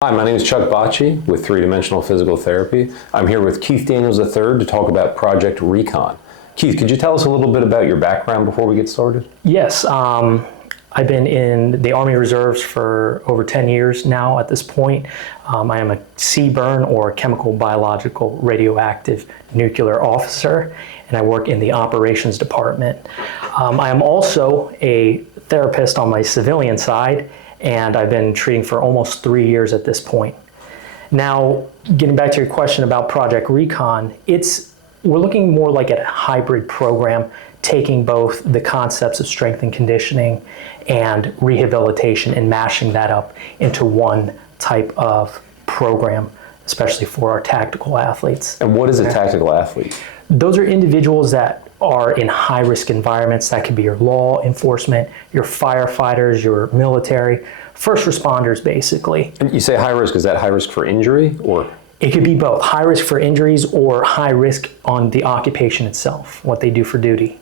Hi, my name is Chuck Bachi with 3-Dimensional Physical Therapy. I'm here with Keith Daniels III to talk about Project Recon. Keith, could you tell us a little bit about your background before we get started? Yes, I've been in the Army Reserves for over 10 years now at this point. I am a CBRN, or Chemical, Biological, Radioactive, Nuclear Officer, and I work in the Operations Department. I am also a therapist on my civilian side, and I've been treating for almost 3 years at this point. Now, getting back to your question about Project Recon, we're looking more like at a hybrid program, taking both the concepts of strength and conditioning and rehabilitation and mashing that up into one type of program, especially for our tactical athletes. And what is a tactical athlete? Those are individuals that are in high-risk environments. That could be your law enforcement, your firefighters, your military, first responders, basically. And you say high risk, is that high risk for injury or? It could be both, high risk for injuries or high risk on the occupation itself, what they do for duty.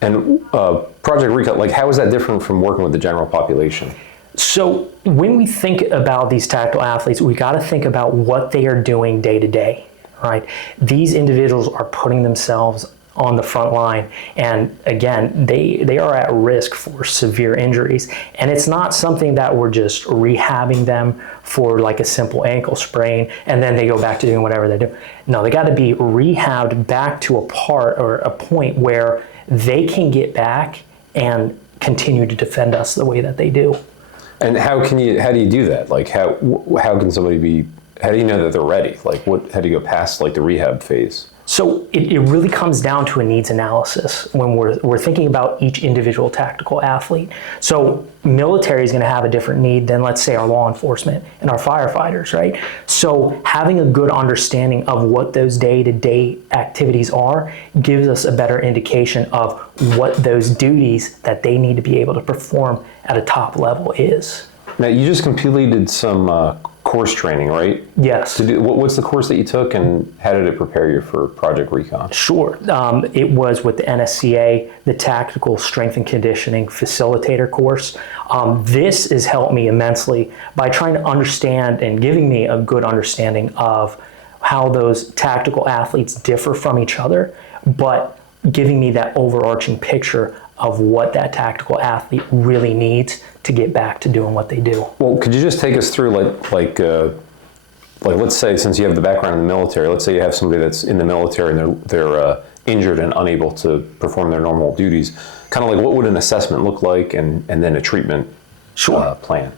And Project Recon, how is that different from working with the general population? So when we think about these tactical athletes, we got to think about what they are doing day to day, right? These individuals are putting themselves on the front line, and again, they are at risk for severe injuries, and it's not something that we're just rehabbing them for like a simple ankle sprain and then they go back to doing whatever they do. No, they got to be rehabbed back to a part or a point where they can get back and continue to defend us the way that they do. And how do you do that? How can somebody how do you know that they're ready? How do you go past the rehab phase? So it really comes down to a needs analysis when we're thinking about each individual tactical athlete. So military is going to have a different need than, let's say, our law enforcement and our firefighters, right? So having a good understanding of what those day-to-day activities are gives us a better indication of what those duties that they need to be able to perform at a top level is. Now, you just completed some course training, right? Yes. What's the course that you took, and how did it prepare you for Project Recon? Sure. It was with the NSCA, the Tactical Strength and Conditioning Facilitator course. This has helped me immensely by trying to understand and giving me a good understanding of how those tactical athletes differ from each other, but giving me that overarching picture of what that tactical athlete really needs to get back to doing what they do. Well, could you just take us through, let's say, since you have the background in the military, let's say you have somebody that's in the military and they're injured and unable to perform their normal duties, kind of what would an assessment look like, and then a treatment plan?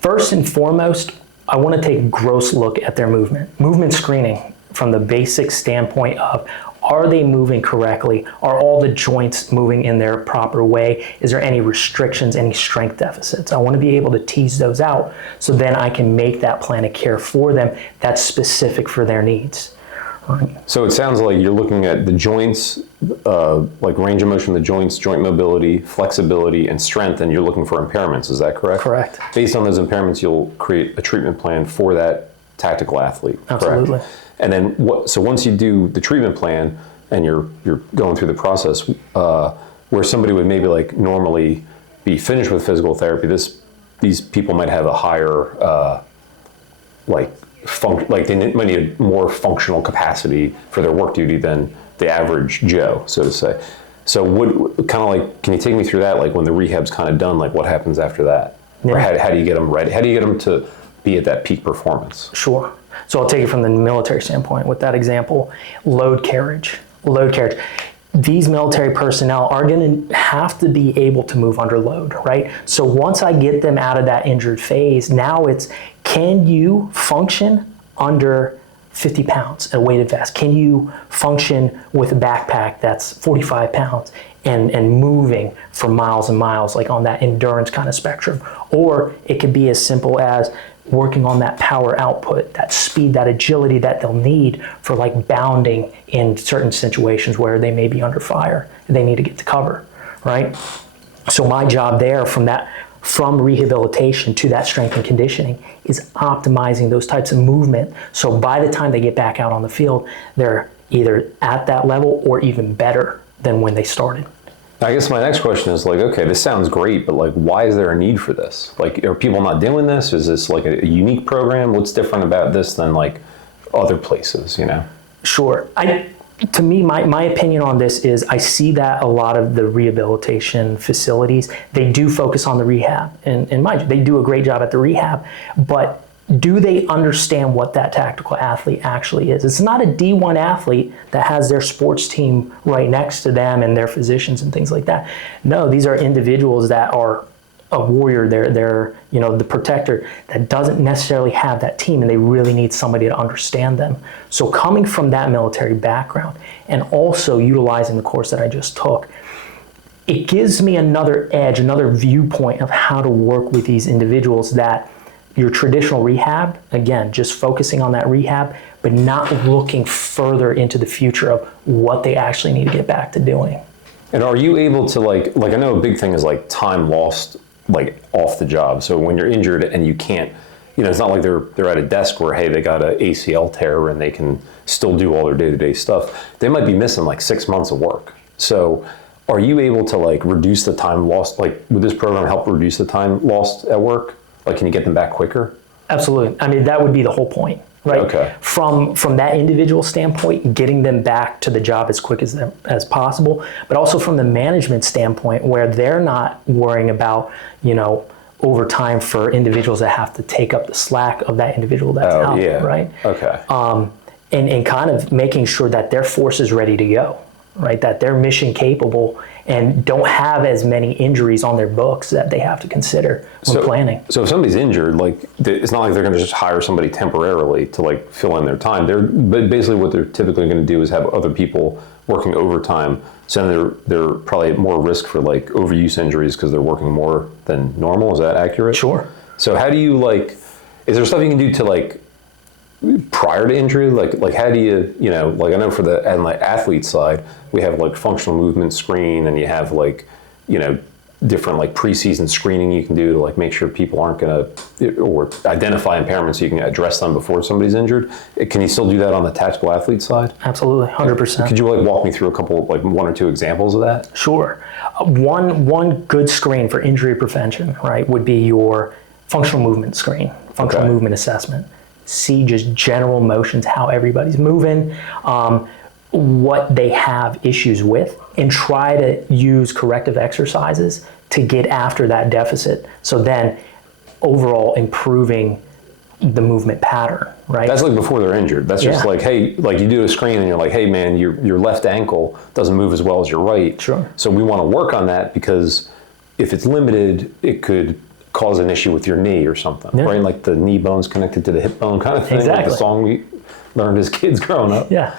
First and foremost, I want to take a gross look at their movement screening from the basic standpoint of, are they moving correctly? Are all the joints moving in their proper way? Is there any restrictions, any strength deficits? I want to be able to tease those out so then I can make that plan of care for them that's specific for their needs. So it sounds like you're looking at the joints, range of motion of the joints, joint mobility, flexibility, and strength, and you're looking for impairments. Is that correct? Correct. Based on those impairments, you'll create a treatment plan for that tactical athlete. Absolutely. Correct? And then, so once you do the treatment plan and you're going through the process, where somebody would maybe normally be finished with physical therapy, these people might have a higher they might need a more functional capacity for their work duty than the average Joe, so to say. So can you take me through that? When the rehab's kind of done, what happens after that? Yeah. Or how do you get them ready? How do you get them to be at that peak performance? Sure. So I'll take it from the military standpoint with that example. Load carriage. These military personnel are going to have to be able to move under load, right? So once I get them out of that injured phase, now it's, can you function under 50 pounds, a weighted vest? Can you function with a backpack that's 45 pounds and moving for miles and miles, on that endurance kind of spectrum? Or it could be as simple as working on that power output, that speed, that agility that they'll need for bounding in certain situations where they may be under fire and they need to get to cover, right? So my job there from rehabilitation to that strength and conditioning is optimizing those types of movement. So by the time they get back out on the field, they're either at that level or even better than when they started. I guess my next question is like, okay, this sounds great, but like, why is there a need for this? Like, are people not doing this? Is this like a unique program? What's different about this than like other places, you know? Sure. To me, my opinion on this is I see that a lot of the rehabilitation facilities, they do focus on the rehab. And mind you, they do a great job at the rehab, but do they understand what that tactical athlete actually is? It's not a D1 athlete that has their sports team right next to them and their physicians and things like that. No, these are individuals that are a warrior. They're the protector that doesn't necessarily have that team, and they really need somebody to understand them. So coming from that military background and also utilizing the course that I just took, it gives me another edge, another viewpoint of how to work with these individuals that your traditional rehab, again, just focusing on that rehab, but not looking further into the future of what they actually need to get back to doing. And are you able to like I know a big thing is like time lost like off the job. So when you're injured and you can't, it's not like they're at a desk where, hey, they got an ACL tear and they can still do all their day-to-day stuff. They might be missing like 6 months of work. So are you able to like reduce the time lost? Like, would this program help reduce the time lost at work? Like, can you get them back quicker? Absolutely. I mean, that would be the whole point, right? Okay. From that individual standpoint, getting them back to the job as quick as possible, but also from the management standpoint, where they're not worrying about, overtime for individuals that have to take up the slack of that individual that's out, right? Okay. And kind of making sure that their force is ready to go, right? That they're mission capable and don't have as many injuries on their books that they have to consider when planning. So if somebody's injured, like, it's not like they're going to just hire somebody temporarily to like fill in their time. But basically what they're typically going to do is have other people working overtime. So they're probably at more risk for like overuse injuries because they're working more than normal. Is that accurate? Sure. So how do you is there stuff you can do to like prior to injury? Like how do you, like I know for the athlete side, we have like functional movement screen, and you have like, different like preseason screening you can do to like make sure people aren't going to, or identify impairments so you can address them before somebody's injured. Can you still do that on the tactical athlete side? Absolutely, 100%. Could you like walk me through a couple, like one or two examples of that? Sure. One good screen for injury prevention, right, would be your functional movement screen, functional movement assessment. See just general motions, how everybody's moving, what they have issues with, and try to use corrective exercises to get after that deficit. So then overall improving the movement pattern, right? That's like before they're injured. That's just like, hey, like you do a screen and you're like, hey man, your left ankle doesn't move as well as your right. Sure. So we want to work on that, because if it's limited, it could cause an issue with your knee or something, right? Like the knee bone's connected to the hip bone kind of thing. Exactly. Like the song we learned as kids growing up. Yeah.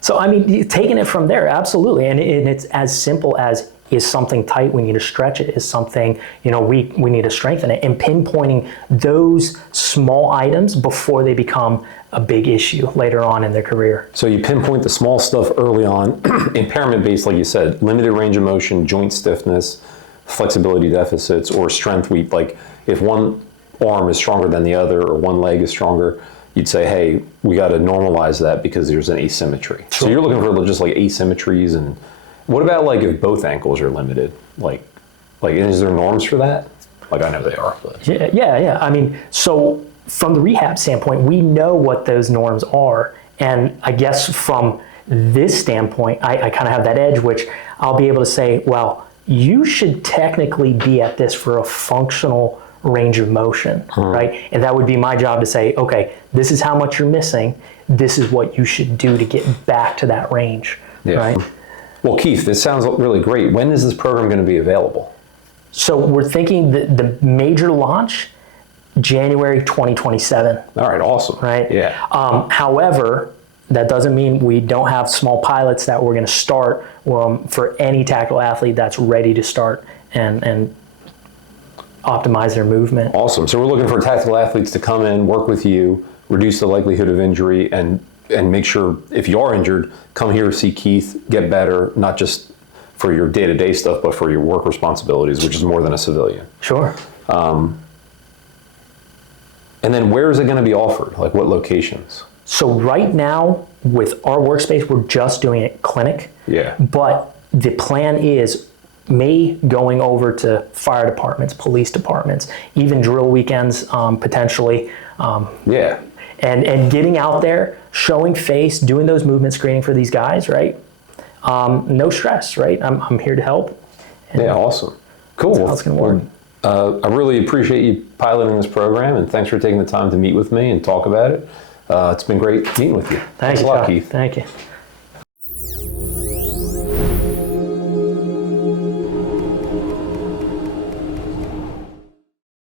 So, I mean, taking it from there, absolutely. And it's as simple as, is something tight, we need to stretch it. Is something, we need to strengthen it. And pinpointing those small items before they become a big issue later on in their career. So you pinpoint the small stuff early on, impairment-based, like you said, limited range of motion, joint stiffness, flexibility deficits, or strength weak. Like if one arm is stronger than the other or one leg is stronger, you'd say, hey, we got to normalize that because there's an asymmetry. Sure. So you're looking for just like asymmetries. And what about like if both ankles are limited? Like is there norms for that? Like I know they are. But. Yeah. I mean, so from the rehab standpoint, we know what those norms are. And I guess from this standpoint, I kind of have that edge, which I'll be able to say, well, you should technically be at this for a functional range of motion, right? And that would be my job to say, okay, this is how much you're missing. This is what you should do to get back to that range, right? Well, Keith, this sounds really great. When is this program going to be available? So we're thinking the major launch, January 2027. All right, awesome. Right? Yeah. However, that doesn't mean we don't have small pilots that we're going to start for any tactical athlete that's ready to start and optimize their movement. Awesome. So we're looking for tactical athletes to come in, work with you, reduce the likelihood of injury, and make sure if you are injured, come here, see Keith, get better, not just for your day-to-day stuff, but for your work responsibilities, which is more than a civilian. Sure. And then where is it going to be offered? Like what locations? So right now with our workspace, we're just doing it clinic. Yeah. But the plan is me going over to fire departments, police departments, even drill weekends potentially. Yeah. And getting out there, showing face, doing those movement screening for these guys, right? No stress, right? I'm here to help. Yeah, awesome. Cool. That's how it's going to work. I really appreciate you piloting this program, and thanks for taking the time to meet with me and talk about it. It's been great meeting with you. Thanks a lot, Chuck. Keith. Thank you.